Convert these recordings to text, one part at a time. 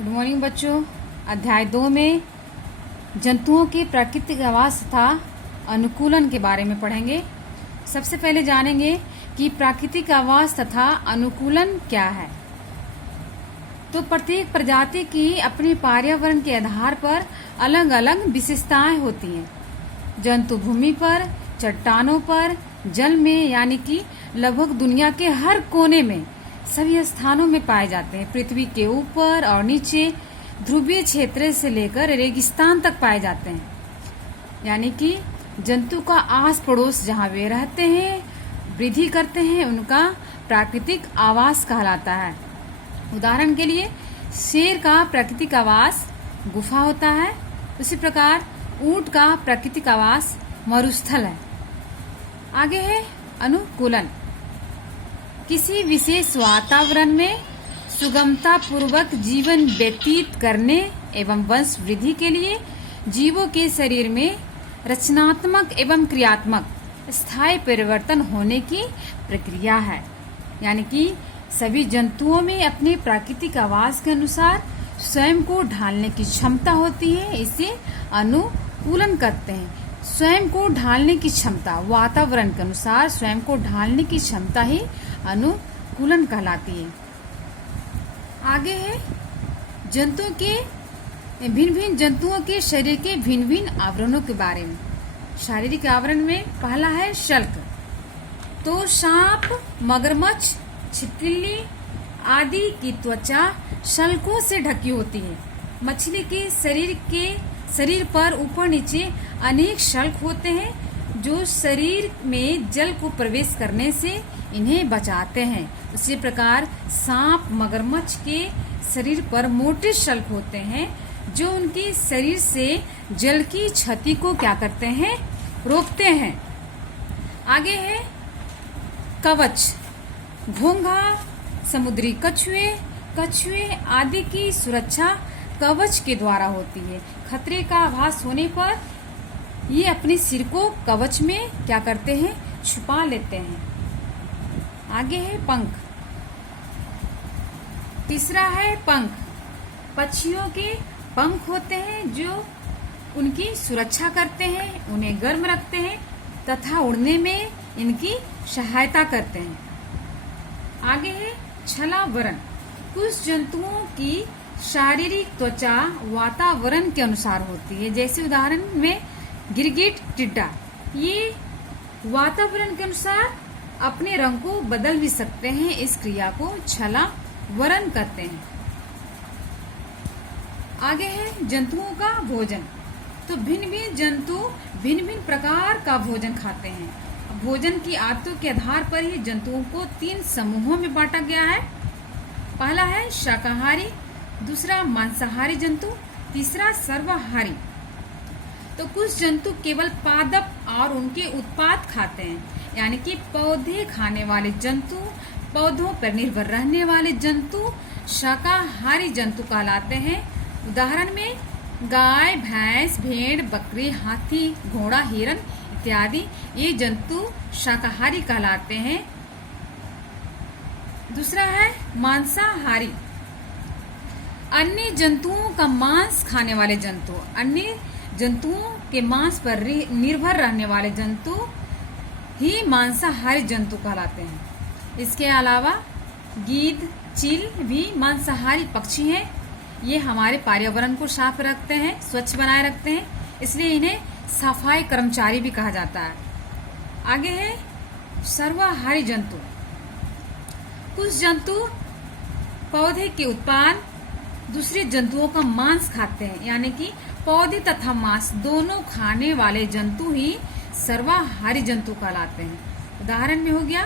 Good morning बच्चों। अध्याय 2 में जंतुओं के प्राकृतिक आवास तथा अनुकूलन के बारे में पढ़ेंगे। सबसे पहले जानेंगे कि प्राकृतिक आवास तथा अनुकूलन क्या है। तो प्रत्येक प्रजाति की अपनी पर्यावरण के आधार पर अलग अलग विशेषताएं होती हैं। जंतु भूमि पर, चट्टानों पर, जल में यानी कि लगभग दुनिया के हर कोने में सभी स्थानों में पाए जाते हैं। पृथ्वी के ऊपर और नीचे, ध्रुवीय क्षेत्र से लेकर रेगिस्तान तक पाए जाते हैं। यानी कि जंतु का आस पड़ोस जहाँ वे रहते हैं, वृद्धि करते हैं, उनका प्राकृतिक आवास कहलाता है। उदाहरण के लिए शेर का प्राकृतिक आवास गुफा होता है। उसी प्रकार ऊंट का प्राकृतिक आवास मरुस्थल है। आगे है अनुकूलन। किसी विशेष वातावरण में सुगमता पूर्वक जीवन व्यतीत करने एवं वंश वृद्धि के लिए जीवों के शरीर में रचनात्मक एवं क्रियात्मक स्थायी परिवर्तन होने की प्रक्रिया है। यानी कि सभी जंतुओं में अपने प्राकृतिक आवास के अनुसार स्वयं को ढालने की क्षमता होती है। इसे अनुकूलन कहते हैं। स्वयं को ढालने की क्षमता, वातावरण के अनुसार स्वयं को ढालने की क्षमता ही अनुकूलन कहलाती है। आगे है जंतुओं के भिन्न जंतुओं के शरीर के भिन्न भिन्न आवरणों के बारे में। शारीरिक आवरण में पहला है शल्क। तो सांप, मगरमच्छ, छिपकली आदि की त्वचा शल्कों से ढकी होती है। मछली के शरीर पर ऊपर नीचे अनेक शल्क होते हैं जो शरीर में जल को प्रवेश करने से इन्हें बचाते हैं। उसी प्रकार सांप, मगरमच्छ के शरीर पर मोटे शल्क होते हैं जो उनके शरीर से जल की क्षति को क्या करते हैं, रोकते हैं। आगे है कवच। घोंघा, समुद्री कछुए आदि की सुरक्षा कवच के द्वारा होती है। खतरे का आभास होने पर ये अपने सिर को कवच में क्या करते हैं, छुपा लेते हैं। आगे है पंख। तीसरा है पंख। पक्षियों के पंख होते हैं जो उनकी सुरक्षा करते हैं, उन्हें गर्म रखते हैं तथा उड़ने में इनकी सहायता करते हैं। आगे है छलावरण। कुछ जंतुओं की शारीरिक त्वचा वातावरण के अनुसार होती है। जैसे उदाहरण में गिरगिट, टिड्डा। ये वातावरण के अनुसार अपने रंग को बदल भी सकते हैं। इस क्रिया को छलावरण कहते हैं। आगे है जंतुओं का भोजन। तो भिन्न भिन्न जंतु भिन्न भिन्न प्रकार का भोजन खाते हैं। भोजन की आदतों के आधार पर ही जंतुओं को 3 समूहों में बांटा गया है। पहला है शाकाहारी, दूसरा मांसाहारी जंतु, तीसरा सर्वाहारी। तो कुछ जंतु केवल पादप और उनके उत्पाद खाते हैं। यानी कि पौधे खाने वाले जंतु, पौधों पर निर्भर रहने वाले जंतु शाकाहारी जंतु कहलाते हैं। उदाहरण में गाय, भैंस, भेड़, बकरी, हाथी, घोड़ा, हिरन इत्यादि ये जंतु शाकाहारी कहलाते हैं। दूसरा है मांसाहारी। अन्य जंतुओं का मांस खाने वाले जंतु, अन्य जंतुओं के मांस पर निर्भर रहने वाले जंतु ही मांसाहारी जंतु कहलाते हैं। इसके अलावा गीद, चील भी मांसाहारी पक्षी हैं। ये हमारे पर्यावरण को साफ रखते हैं, स्वच्छ बनाए रखते हैं, इसलिए इन्हें सफाई कर्मचारी भी कहा जाता है। आगे है सर्वाहारी जंतु। कुछ जंतु पौधे के उत्पाद, दूसरे जंतुओं का मांस खाते हैं। यानी कि पौधे तथा मांस दोनों खाने वाले जंतु ही सर्वाहारी जंतु कहलाते हैं। उदाहरण में हो गया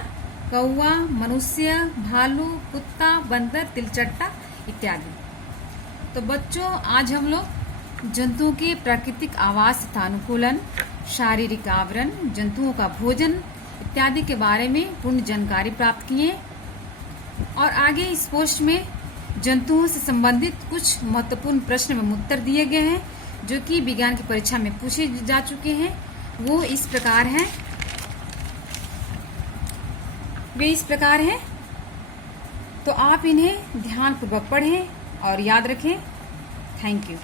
कौवा, मनुष्य, भालू, कुत्ता, बंदर, तिलचट्टा इत्यादि। तो बच्चों, आज हम लोग जंतुओं के प्राकृतिक आवास तथा अनुकूलन, शारीरिक आवरण, जंतुओं का भोजन इत्यादि के बारे में पूर्ण जानकारी प्राप्त किए। और आगे इस पोस्ट में जंतुओं से संबंधित कुछ महत्वपूर्ण प्रश्न एवं उत्तर दिए गए हैं जो कि विज्ञान की परीक्षा में पूछे जा चुके हैं। वो इस प्रकार हैं। तो आप इन्हें ध्यानपूर्वक पढ़ें और याद रखें, थैंक यू।